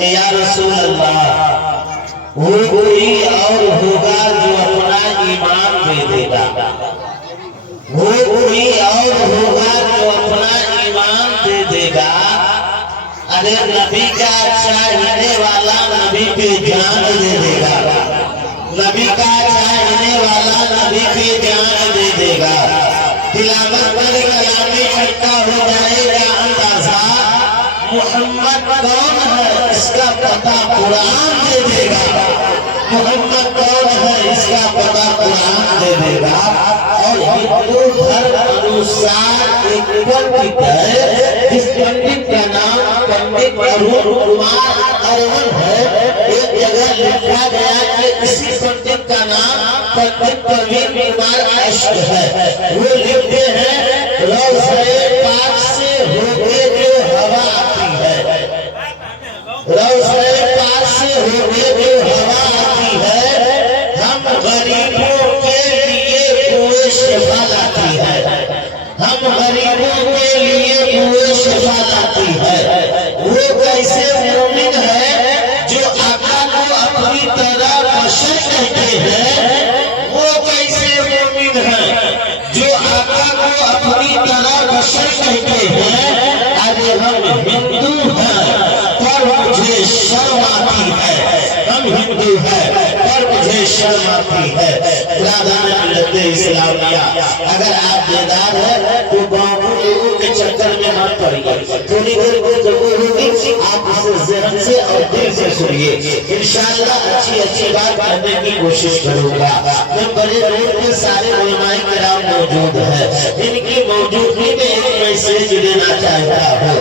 कि या रसूल अल्लाह, वो कोई और होगा जो अपना ईमान दे देगा, वो कोई और होगा जो अपना ईमान दे देगा। अरे नबी का चाहने वाला नबी पे जान दे देगा, नबी का चाहने वाला नबी पे जान दे देगा। तिलावत पर कलामी छक्का हो जाएगा अंदाजा, मोहम्मद कौन है इसका पता कुरान दे देगा, मोहम्मद कौन है इसका पता कुरान दे देगा। और हिंदू धर्म अनुसार एक पंडित है, जिस पंडित का नाम पंडित अरुण कुमार अरवन है। एक जगह लिखा गया कि इसी पंडित का नाम पंडित प्रवीण कुमार अश्क है। वो लिखते हैं रौज़े पाक से होके जो हवा आती है, रौज़े पाक से होके जो हवा आती है, हम गरीबों के लिए कुएं शिफा लाती है, हम गरीबों के लिए कुएं शिफा लाती है। वो कैसे मोमिन है जो आका को अपनी तरह बशर कहते हैं, वो कैसे मोमिन है जो आका को अपनी तरह बशर कहते हैं। अरे हम हिंदू हैं पर मुझे शर्म आती है, हम हिंदू हैं पर मुझे शर्म आती है। इस्लामिया अगर आप बेदार है तो गाँव लोगों के चक्कर में मत पड़िए, थोड़ी देर को जरूर होगी, आप इसे ज़हन से और दिल से सुनिए। इंशाअल्लाह अच्छी अच्छी बात करने की कोशिश करूँगा। मैं बड़े रोड पे सारे उलमाए किराम मौजूद है, इनकी मौजूदगी में एक मैसेज देना चाहता हूँ।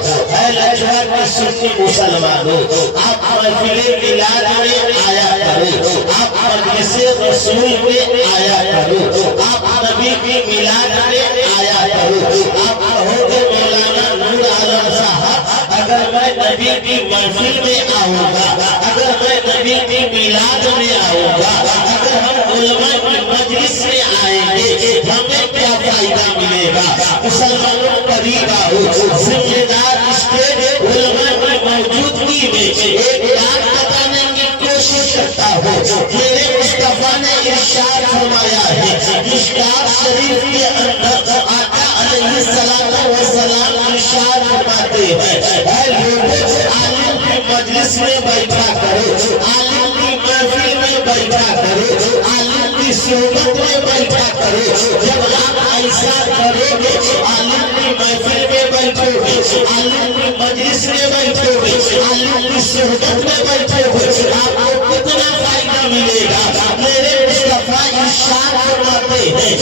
लक्षण के सुन्नी मुसलमानों, आप महफिले मिलाद में आया करो, आप मजलिसे रसूल में आया करो, आप नबी की मिलाद में आया करो। आप कहोगे मौलाना नूर आलम साहब, अगर मैं नबी की महफिल में आऊंगा, अगर मैं नबी की मिलाद में आऊंगा, अगर हम उलमा की मजलिस में आएंगे, हमें क्या फायदा मिलेगा? मुसलमानों करीब आओ, जिम्मेदार स्टेज उलमा की मौजूदगी में एक बात बताने की कोशिश करता हूँ। मेरे मुस्तफा ने इरशाद फरमाया है, मिशकात शरीफ के अंदर आका अलैहिस्सलातु वस्सलाम इरशाद फरमाते हैं, ऐ लोगों, आलिम की मजलिस में बैठा करो, आलिम की महफिल में बैठा करो, आलिम की सोहबत में बैठा करो। जब आप ऐसा करोगे, आलिम की महफिल में बैठोगे, आलिम की मजलिस में बैठोगे, आलिम की सोहबत में बैठोगे, आपको कितना फायदा मिलेगा? मेरे मुस्तफा इरशाद फरमाते हैं,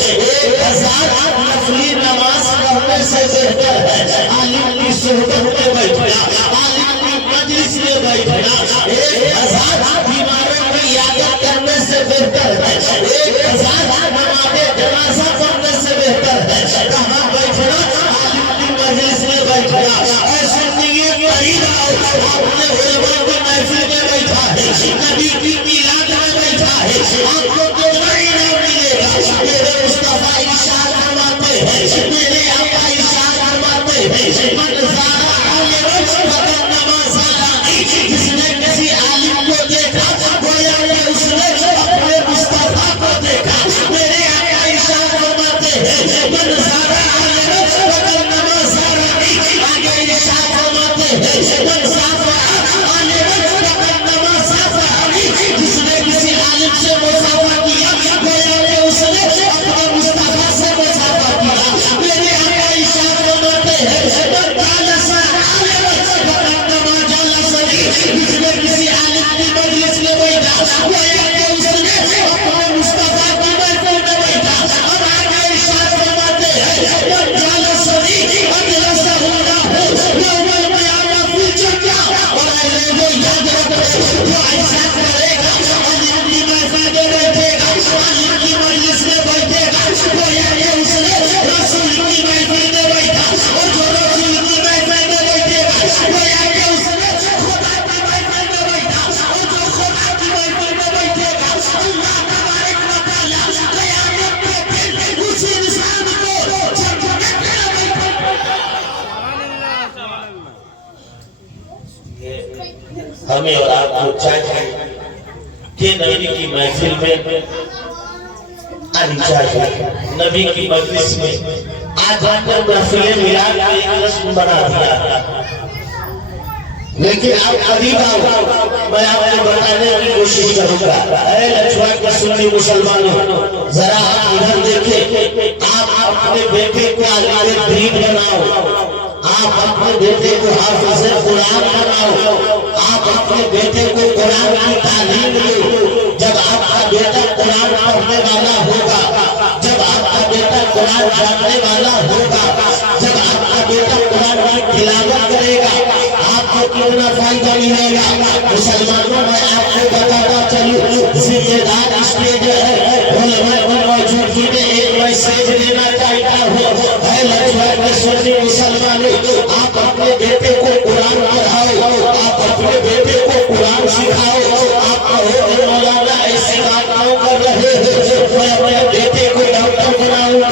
1000 नफली नमाज पढ़ने से बेहतर है आलिम की सोहबत में बैठना, आलिम की मजलिस में बैठना। 1000 बीमारों की इयादत करने से बेहतर है, 1000 नमाज़े जनाजा पढ़ने से बेहतर है कहाँ बैठना? आलिम की मजलिस में बैठना। ऐसे नहीं करीब आओ, आपने उलमा की महफिल में बैठा है, नबी की मिलाद में बैठा है, आपको तो इनाम मिलेगा। मेरे मुस्तफा इरशाद फरमाते हैं, मेरे आका इरशाद फरमाते हैं, मन ज़ारा आलिम फक़द नमा ज़ारानी, जिसने किसी आलिम को देखा गोया कि उसने अपने मुस्तफा को देखा। मेरे आका इरशाद फरमाते हैं, मन ज़ारा आलिम फक़द नमा ज़ारानी, आगे इरशाद फरमाते हैं, मन ज़ारा आलिम फक़द नमा ज़ारानी, जिसने किसी आलिम से मुसाफा किया गोया कि उसने अपने मुस्तफा से मुसाफा किया। मेरे आका इरशाद फरमाते हैं, मन जालसा आलिम फक़द नमा जालसनी, जिसने किसी आलिम की मजलिस में बैठा गोया कि उसने अपने मुस्तफा की महफिल में बैठा। और आका इरशाद फरमाते हैं, मन जालसनी अजलसहुल्लाहु यौमल क़ियामा फी जन्नह, और वो याद रखो, वो ऐसा करेगा, आलिम की महफिल में बैठेगा, आलिम की मजलिस में बैठेगा गोया कि उसने रसूल की महफिल में बैठा, और जो रसूल की महफिल में बैठेगा गोया कि उसने खुदा की महफिल में बैठा, और जो खुदा की महफिल में बैठेगा अल्लाह तबारक व तआला क़यामत के दिन उस इंसान को जन्नत में बैठा। हमें और आपको चाहिए कि नबी की महफिल में आनी चाहिए, नबी की मजलिस में आज आकर महफिल मिलाद का एक रस्म बना दिया। लेकिन आप करीब आओ, मैं आपको बताने की कोशिश करूंगा। अरे लछुआ के सुन्नी मुसलमानों, जरा आप इधर देखें। आप अपने बेटे को आलिम दीन बनाओ, आप अपने बेटे को हाफिज़ कुरान बनाओ, आप अपने बेटे को कुरान की तालीम दो। जब आपका बेटा कुरान पढ़ने वाला होगा, जब आपका बेटा कुरान जानने वाला होगा, जब आपका बेटा कुरान की तिलावत करेगा, आपको कितना फायदा मिलेगा। मुसलमानों, मैं आपको बताता चलूं, जिम्मेदार स्टेज है मौजूदगी में एक मैसेज देना चाहता हूँ। मुसलमानों, आप अपने बेटे को कुरान पढ़ाओ, आप अपने बेटे को कुरान सिखाओ। आप मौलाना ऐसी बातें कर रहे हो, मैं अपने बेटे को डॉक्टर बनाऊंगा,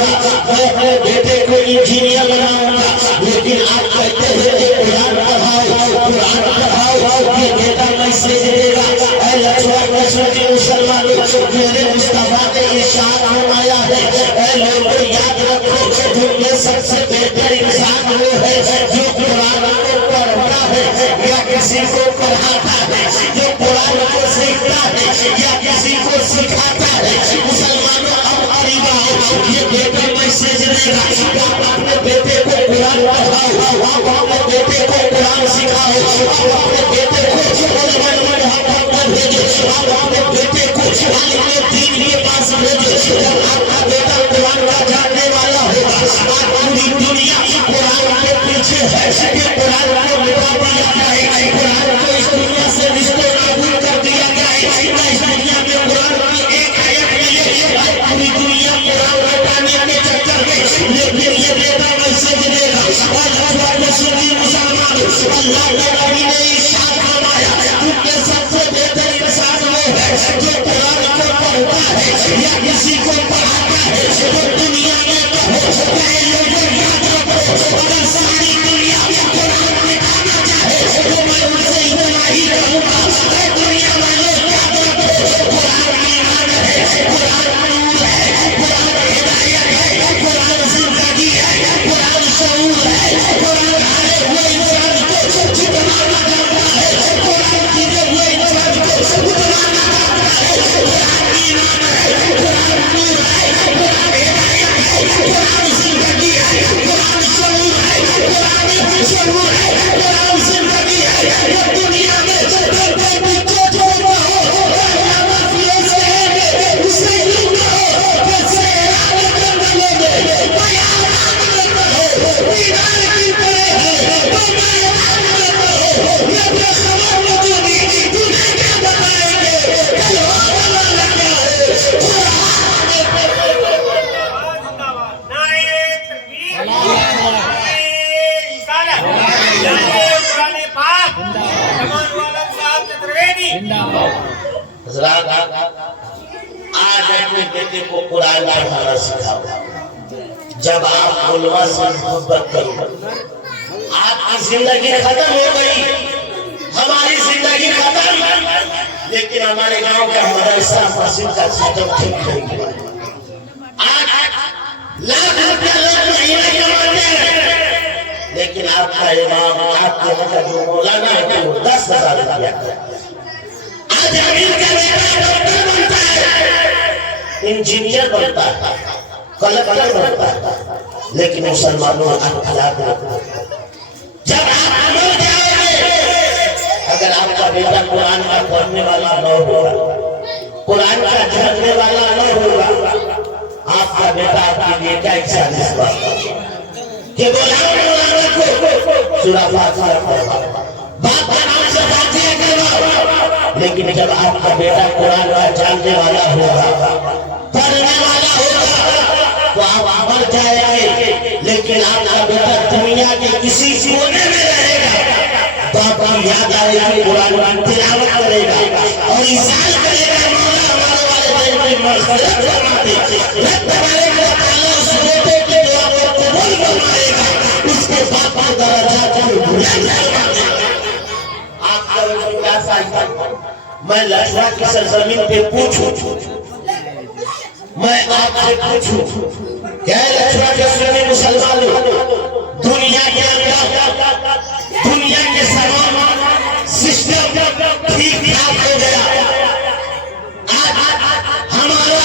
मैं अपने बेटे को इंजीनियर बनाऊंगा, लेकिन आप कहते हैं कि कुरान पढ़ाओ, कुरान पढ़ाओ, ये बेटा मैसेज देगा। मुसलमानों, मेरे मुस्तफा ने इरशाद फरमाया है, ऐ लोगों याद रखो, तुमने सबसे बेहतर इंसान वो है जो कुरान को पढ़ता है या किसी को पढ़ाता है, जो कुरान को सीखता है या किसी को सिखाता है। मुसलमानों, अब करीब आओ, ये बेटा मैसेज देगा। आप अपने बेटे को कुरान पढ़ाओ, आप अपने बेटे को कुरान सिखाओ, आप अपने बेटे को भेजो, आप अपने बेटे को आलिम दीन के पास भेजो। जब आपका बेटा कुरान का जानने वाला होगा, आज पूरी दुनिया कुरान के पीछे है, ये कुरान को मिटा दिया जाएगा, कुरान को इस दुनिया से रिश्ते नाबूद कर दिया जाएगा। इस दुनिया में कुरान की एक आयत मिले, पूरी दुनिया कुरान हटाने के चक्कर में, लेकिन ये बेटा मैसेज देगा। मुसलमान, अल्लाह के नबी ने इरशाद फरमाया, तुमने सबसे बेहतर इंसान वो है जो कुरान को पढ़ता है या किसी को पढ़ाता है। तो दुनिया में लोगों याद रखो, अगर सारी दुनिया कुरान मिटाना चाहे तो मैं उनसे इतना ही कहूँगा, दुनिया वालों याद रखो, कुरान ईमान है, कुरान नूर है, कुरान हिदायत है, कुरान जिंदगी है, कुरान शऊर है, कुरान हारे हुए इंसान को जितवाना करता है, कुरान गिरे हुए इंसान को जितवाना करता है। कुरान ईमान है, कुरान नूर है, कुरान हिदायत है, कुरान जिंदगी है, कुरान शऊर है, कुरान शऊर है, कुरान जिंदगी है। ये दुनिया में जो जो हो माफियों से है, उसे यूं कहो कि सेरान जंगलों में बयान में कहो, दीवार की पड़े हैं तो मैदान में कहो, ये बेखबर मजूरी तुम्हें क्या बताएंगे, कल होने वाला क्या है। आज अपने बेटे को कुरान पढ़ाना सिखाओ। जब आप उलमा से मोहब्बत करो, आपकी जिंदगी खत्म हो गई, हमारी जिंदगी खत्म, लेकिन हमारे गांव का मदरसा मस्जिद का सिस्टम ठीक नहीं हुआ। आज लाख रुपया लोग महीने कमाते हैं, लेकिन आपका इमाम, आपके यहाँ का जो मौलाना है वो 10,000 रुपया। आज अमीर का बेटा डॉक्टर बनता है, इंजीनियर बनता है, कलेक्टर बनता है, लेकिन मुसलमानों अखलाक जब आप मर जाओगे, अगर आपका बेटा कुरान का पढ़ने वाला न होगा, कुरान का जानने वाला न होगा, आपका बेटा आपके लिए क्या 41 बात कि मौलाना को सूरह फातिहा पढ़ा, बाप का नाम से फातिहा करवाओ, लेकिन जब आपका बेटा कुरान का जानने वाला होगा, पढ़ने वाला होगा, तो आप मर जाएंगे, लेकिन आपका बेटा दुनिया के किसी कोने में रहेगा, तो आपको याद आएगी, कुरान तिलावत करेगा और इशारा करेगा, मौला हमारे वाले भाई मग़फ़िरत फरमा दे, रब तबारक व तआला उस बेटे की दुआ को कबूल फरमाएगा, उसके बाप का दर्जा को बुलंद करेगा। आप मैं लड़का की सरजमीन पे पूछूं, मैं आपसे पूछूं, क्या लड़का के सुने मुसलमानों, दुनिया के अंदर दुनिया के समान सिस्टम ठीक ठाक हो गया। हमारा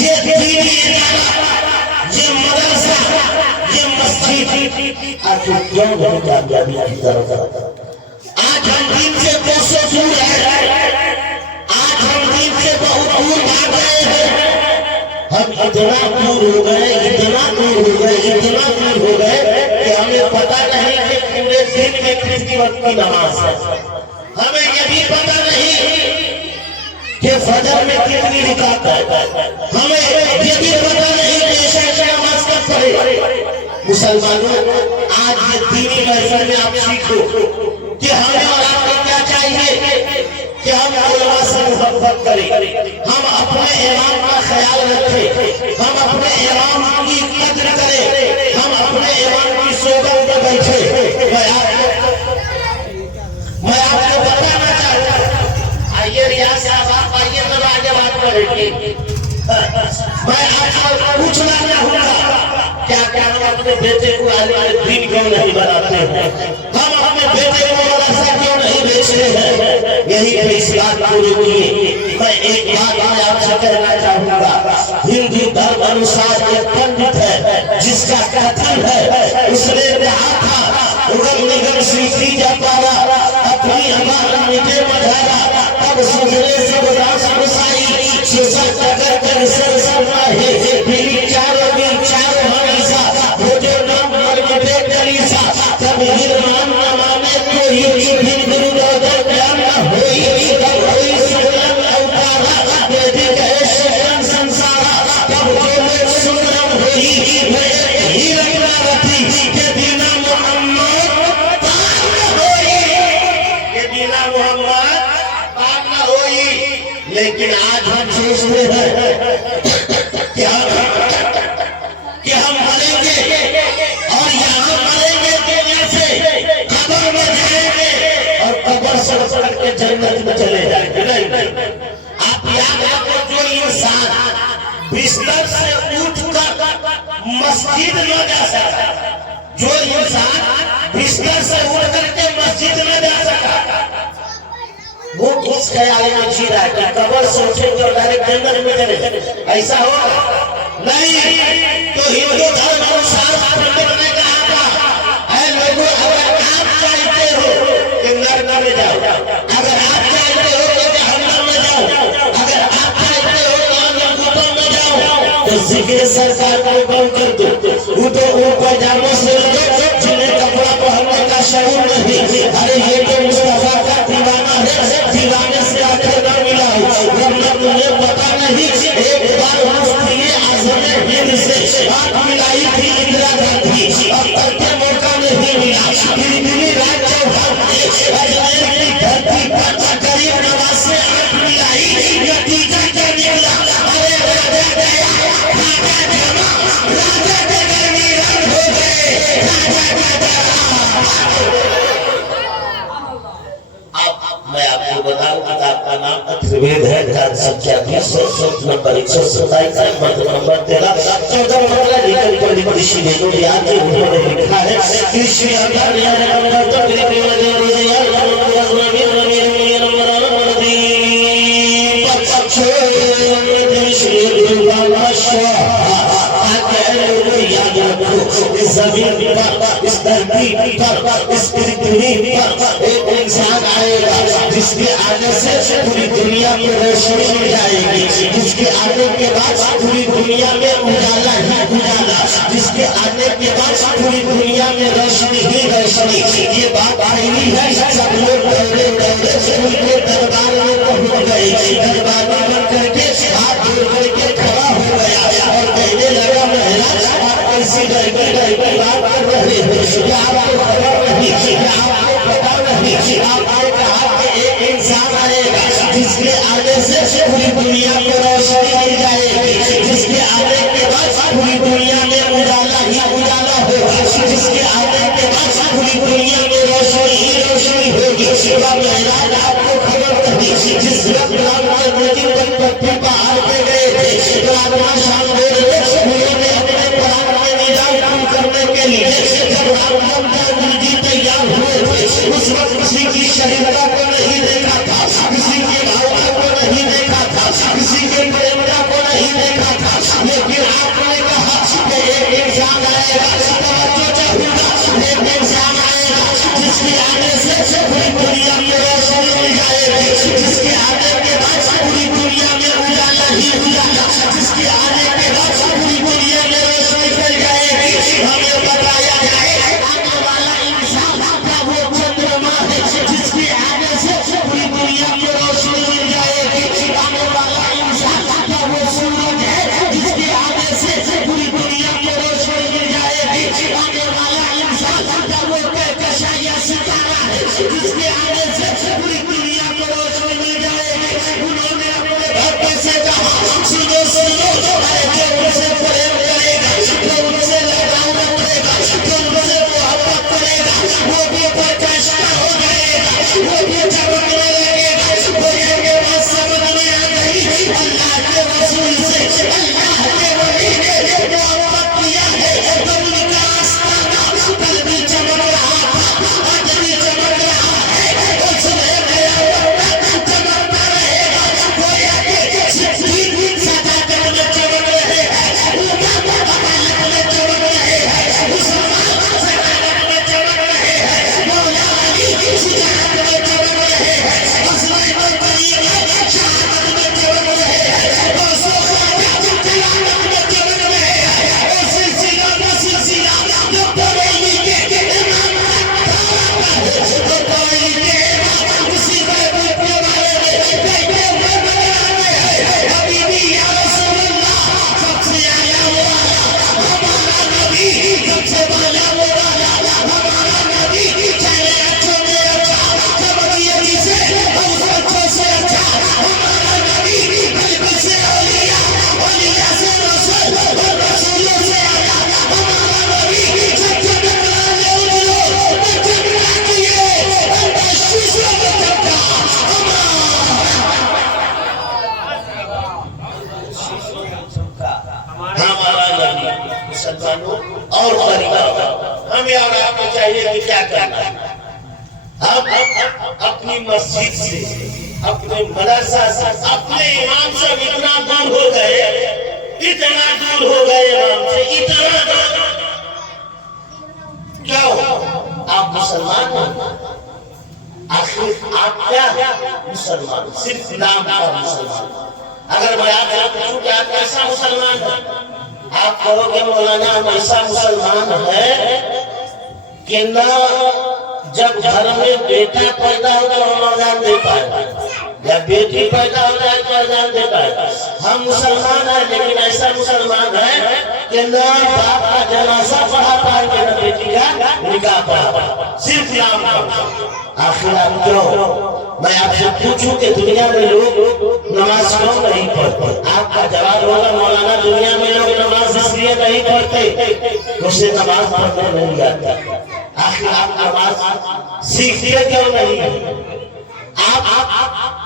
ये दीनी इदारा, ये मदरसा, ये मस्जिद आज क्यों नहीं कामयाबी की तरफ? आज हम दिन से 200 दूर है, आज हम दिन से बहुत दूर भाग गए हैं। हम इतना दूर हो गए, इतना दूर हो गए, इतना दूर हो गए कि हमें पता नहीं कि पूरे दिन में कितनी वक्त की नमाज है। हमें ये भी पता नहीं कि फजर में कितनी रिकात है। हमें ये भी पता नहीं कि इशा की नमाज कब पढ़े। मुसलमानों, आज ये दीनी महफिल में आप सीखो कि हमें और आपको क्या चाहिए कि हम उलमा से मोहब्बत करें, हम अपने इमाम का ख्याल रखें, हम अपने इमाम की कद्र करें, हम अपने इमाम की सोबत में बैठे। मैं आपको बताना चाहता हूँ, आइए रियाज साहब, आप आइए, तब आगे बात करेंगे। मैं आपको पूछना चाहूँगा, क्या क्या हम अपने बेटे को आलिम दीन क्यों नहीं बनाते हैं? हम अपने बेटे को मदरसा क्यों नहीं भेजते हैं? यही पे इस बात को रोकिए। मैं एक बात मैं आपसे कहना चाहूँगा, हिंदू धर्म अनुसार एक पंडित है जिसका कथन है, उसने कहा था निगम श्री जापारा अपनी हमारा मिटे मधारा, तब सुजले से बदास गुसाई सुसर कदर कर सर सरना है मेरी चारों हमेशा वो जो नाम पर मिटे कलीसा, तब हिरमान न माने कोई हिंदू रोदर ज्ञान न होई, तब होई सुगम अवतारा वैदिक है शरण संसारा, तब जो सुगम होई ही रखना रथी के बिना मोहम्मद पार न होई, के बिना मोहम्मद पार न होई। लेकिन आज हम सोचते हैं कि हम मरेंगे और यहाँ मरेंगे दुनिया से, कब्र में जाएंगे और कब्र से उतर के जन्नत में चले जाएंगे। नहीं, आप याद रखो, जो इंसान बिस्तर से उठकर मस्जिद न जा सका, जो इंसान बिस्तर से उठ करके मस्जिद न जा सका, वो किस ख्याल में जी रहा है कि कब्र से उठेंगे और डायरेक्ट जन्नत में चले? ऐसा होगा नहीं। तो हिंदू धर्म अनुसार पंडित ने कहा था, ऐ लोगों, अगर आप चाहते हो कि नरक में जाओ, अगर आप चाहते हो कि जहन्नम में जाओ, अगर आप चाहते हो कि अनंतपुर में जाओ, तो जिक्र सरकार को कम कर दो। वो तो वो पैजामों से जिन्हें कपड़ा पहनने का शौक नहीं। अरे ये तो मुस्तफा का दीवाना है, दीवाने से आखिर न मिला मुझे पता नहीं। एक बार मुफ्ती आज़म हिंद से बात मिलाई थी इंदिरा गांधी, अब तक के मौका नहीं मिला। फिर दिल्ली राज्य अजमेर की धरती पर गरीब नवाज से आंख मिलाई, नतीजा क्या निकला? अरे राजा गया, राजा जमा, राजा के गर्मी रंग हो गए, राजा मैं आपको बताऊं, किताब का नाम अथर्ववेद है, ग्रंथ संख्या 20 नंबर 127 मंत्र नंबर 13 14 मंत्र लेकर पंडित ऋषि ने जो याद है उन्होंने लिखा है, कृष्ण अवतार यार नंबर तो तेरे प्रेम यार जमीन पर, इस धरती पर, इस पृथ्वी पर एक इंसान आएगा जिसके आने से पूरी दुनिया में रोशनी मिल जाएगी, जिसके आने के बाद पूरी दुनिया में उजाला ही उजाला, जिसके आने के बाद पूरी दुनिया में रोशनी ही रोशनी। ये बात आई है, सब लोग दौड़े दौड़े उनके दरबार में पहुंच गए, दरबार में बन करके हाथ जोड़ करके खड़ा हो गया और कहने लगा, महाराज आप ऐसी डर बात कर रहे हैं, क्या आपको पता नहीं, क्या आपको पता नहीं? आपने कहा कि एक इंसान आएगा जिसके आने से पूरी दुनिया में रोशनी मिल जाएगी, जिसके आने के बाद पूरी दुनिया में उजाला ही उजाला होगा, जिसके आने के बाद पूरी दुनिया में रोशनी ही रोशनी होगी। आने के बाद पूरी दुनिया में उजाला ही उजाला, जिसके आने के बाद पूरी दुनिया में रोशनी फैल जाएगी। हमें बताया जाए आने वाला इंसान का वो चंद्रमा है, जिसके आने से पूरी दुनिया में रोशनी मिल जाएगी। आने वाला इंसान का वो सूरज है, जिसके आने से पूरी दुनिया में रोशनी मिल जाएगी। आने वाला इंसान का वो कहकशा या सितारा है, जिसके आने से पूरी दुनिया में रोशनी मिल जाएगी। उन्होंने अपने भक्त से कहा सुनो सुनो, अरे जो उनसे प्रेम करेगा, जो उनसे लगाव रखेगा, जो उनसे मोहब्बत करेगा, वो भी कहकशा हो जाएगा, वो भी चमकने लगेगा। कोई के पास समझ में आ गई अल्लाह के रसूल से, अल्लाह के वली ने मोहब्बत किया है, तो उनका आस्ताना कल भी चमक रहा था, आज भी चमक रहा है, उसने नया चमकता रहेगा। कोई आगे सिद्दीक सदाकत में चमक रहे हैं, उमर वकालत में चमक रहे हैं, उस्मान सदाकत में चमक रहे हैं, मौला अली सिद्दीक में चमक रहे हैं, हसन बरीर शहादत में चमक रहे हैं, गौसे ख्वाजा जलालत में चमक रहे हैं, और सिलसिला जो बरेली के इमाम तो बरेली के इमाम उसी में बैठने वाले में बैठे हुए मैदान में है। हबीबी या रसूलल्लाह, सबसे आला वो आला हमारा नबी, सबसे वाला वो वाला हमारा नबी, चेहरे अच्छों में अच्छा, जबरदस्ती से और बच्चों से अच्छा हमारा नबी, कल्ब से औलिया, औलिया से रसूल और रसूलों से आला हमारा नबी। सच्चे टकराने वालों ने टकरा दिए, अंदर शीशे में टकरा हमारा नबी। मुसलमानों और परिवार, हमें और आपको चाहिए कि क्या करना है? हम अपनी मस्जिद से, अपने मदरसा से, अपने इमाम से इतना दूर हो गए, इतना दूर हो गए इमाम से, इतना दूर। क्यों? आप मुसलमान हो, आखिर आप क्या मुसलमान? सिर्फ नाम का मुसलमान। अगर मैं आपसे पूछूं कि आप कैसा मुसलमान है, आप कहोगे मौलाना हम ऐसा मुसलमान है कि ना जब घर में बेटा पैदा हो तो हम अजान दे पाए, या बेटी पैदा हो जाए तो अजान दे पाए। हम मुसलमान हैं, लेकिन ऐसा मुसलमान है कि न बाप का जनाजा पढ़ा पाएंगे, न बेटी का निकाह पढ़ा पाएंगे, सिर्फ नाम का। आखिर आप क्यों? मैं आपसे पूछूं कि दुनिया में लोग नमाज क्यों नहीं पढ़ते? आपका जवाब होगा मौलाना दुनिया में लोग नमाज इसलिए नहीं पढ़ते, उसे नमाज पढ़ने नहीं आता। आखिर आप नमाज सीखते क्यों नहीं? आप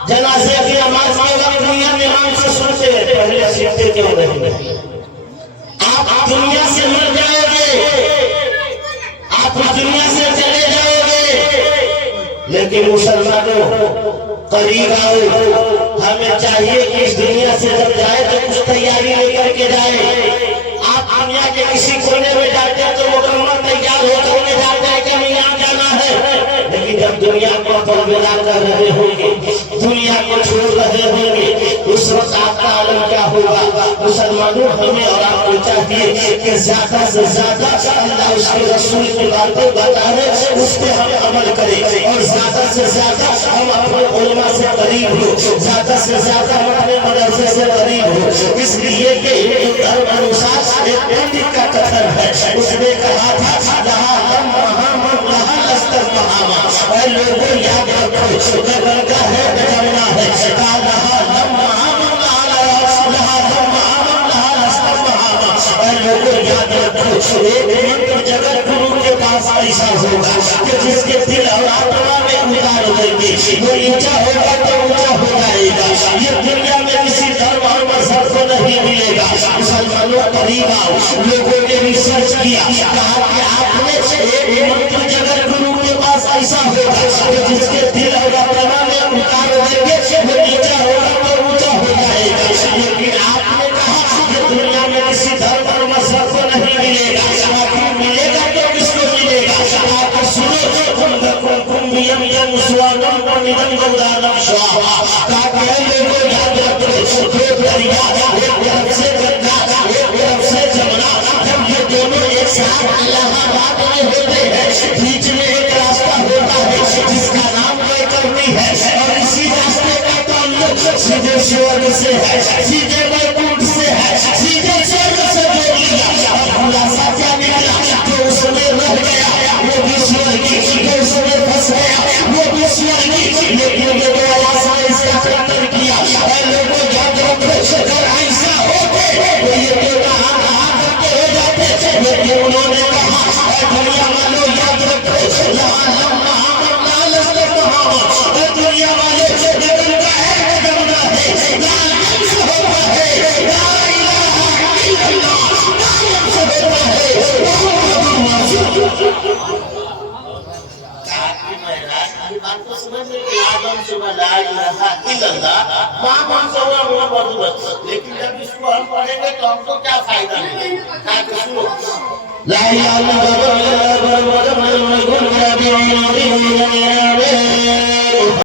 जनाजे की नमाज के वक्त दुनिया में इमाम से सुनते हैं, पहले सीखते क्यों नहीं? आप दुनिया से मर जाओगे, आप दुनिया से चले जाओगे, लेकिन मुसलमानों करीब आओ। हमें चाहिए कि इस दुनिया से जब जाए तो कुछ तैयारी लेकर के जाए। आप दुनिया के किसी कोने में जाते हैं तो मुकम्मल तैयार होकर के जाते हैं कि हमें यहाँ जाना है, लेकिन जब दुनिया को अलविदा कर रहे होंगे, दुनिया को छोड़ रहे होंगे, उस वक्त आपका आलम क्या होगा? मुसलमानों हमें और आपको चाहिए कि ज्यादा से ज्यादा अल्लाह उसके रसूल की बातें बताने उस पर हम अमल करें, और ज्यादा से ज्यादा हम अपने उलमा से करीब हो, ज्यादा से ज्यादा हम अपने मदरसे से करीब हो। इसलिए कि धर्म अनुसार एक पंडित का कथन है, उसने कहा था लोगों याद रखो का है बजाना है, लोगों याद रखो एक मंत्र जगत गुरु के पास ऐसा होगा कि जिसके दिल और आत्मा में उतार देंगे, वो ऊंचा होगा तो ऊंचा हो जाएगा। ये दुनिया में किसी धर्म और मजहब को नहीं मिलेगा। मुसलमानों करीब आओ, लोगों ने रिसर्च किया, कहा कि आपने एक मंत्र जगत गुरु के पास ऐसा होगा कि जिसके दिल और आत्मा में उतार देंगे, वो नीचा होगा तो ऊंचा हो जाएगा। लेकिन आपने कहा कि दुनिया में किसी धर्म और मजहब को नहीं मिलेगा, आखिर मिलेगा तो किसको मिलेगा? आप सुनो दानव स्वाहा ताकि लोगों याद रखो दो दरिया एक तरफ से गंगा एक तरफ से जमुना जब ये दोनों एक साथ इलाहाबाद में होते हैं बीच में एक रास्ता होता है जिसका नाम वैतरणी है और इसी रास्ते का ताल्लुक सीधे स्वर्ग से है सीधे वैकुंठ से है सीधे स्वर्ग से जोड़ लिया खुलासा क्या निकला जो उसमें रह गया वो भी स्वर्गी जो उसमें फंस गया वो भी स्वर्गी लेकिन ये आशा इसका खंडन किया लोगों याद रखो अगर ऐसा होते तो ये कहा करके हो जाते लेकिन उन्होंने कहा दुनिया वालों याद रखो दुनिया वाले जगन्ना है जगन्ना है लाल से होता है ला इलाहा इल्लल्लाह नाम से होता है बात तो समझ में आदम से ला इलाहा इल्लल्लाह मां से हुआ मोहब्बत लेकिन जब इसको हम पढ़ेंगे तो हमको क्या फायदा मिलेगा ताकि सुनो ला इलाहा इल्लल्लाह